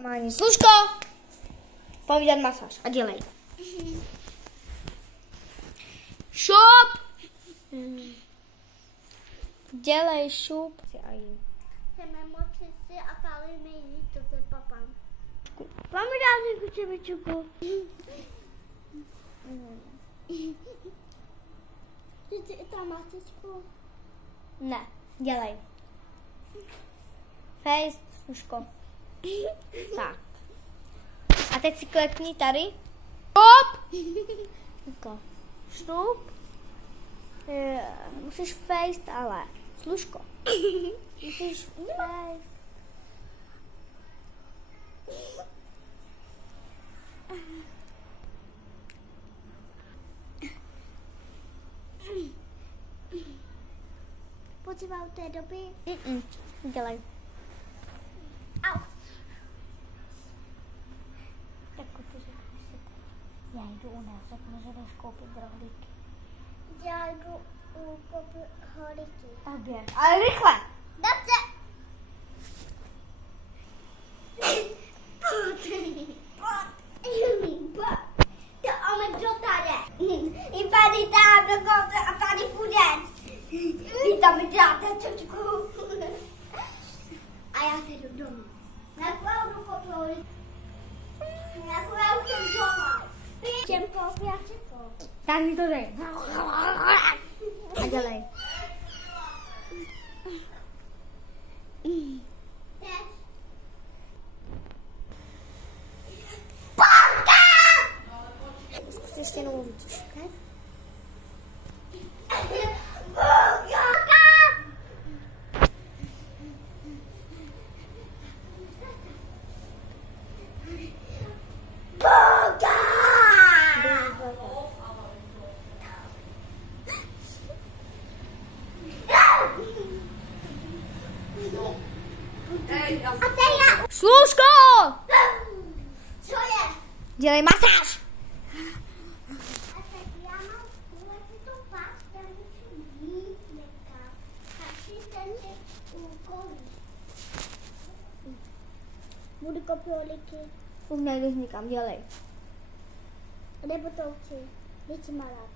Normální služko, povídat masáž a dělej. Šup! Dělej šup. Chceme moci si a tady mi jít, to je papa. Máme dát kučevičuku. Jsi i tam matičku? Ne, dělej. Face, služko. Tak. A teď si klepni tady. Šup! Tako. Šup. Musíš face, ale služko. Musíš face. Potřeba od té doby? Dělej. Au. Tak protože já jdu u nás, řeknu, že jdeš koupit rohlíky. Já jdu koupit holíky. Tak běž. Ale rychle! Dobře. To anekdota je. I tady tam dokonce a tady půjde. Vy tam dáte čočku. A já jdu domů. Já jdu koupit holíky. Já už jsem doma. Čem koupit a čekou. Tak mi to dej. A dělej. Zkus ještě jednou uvidíš, okay? Služko! Co je? Dělej masáž! A tak já mám to pak, tam musím jít někam. Tak si ten úkolí. Budu koupit holíky. Už nejdeš nikam, dělej. Nebo to učí. Větší malá.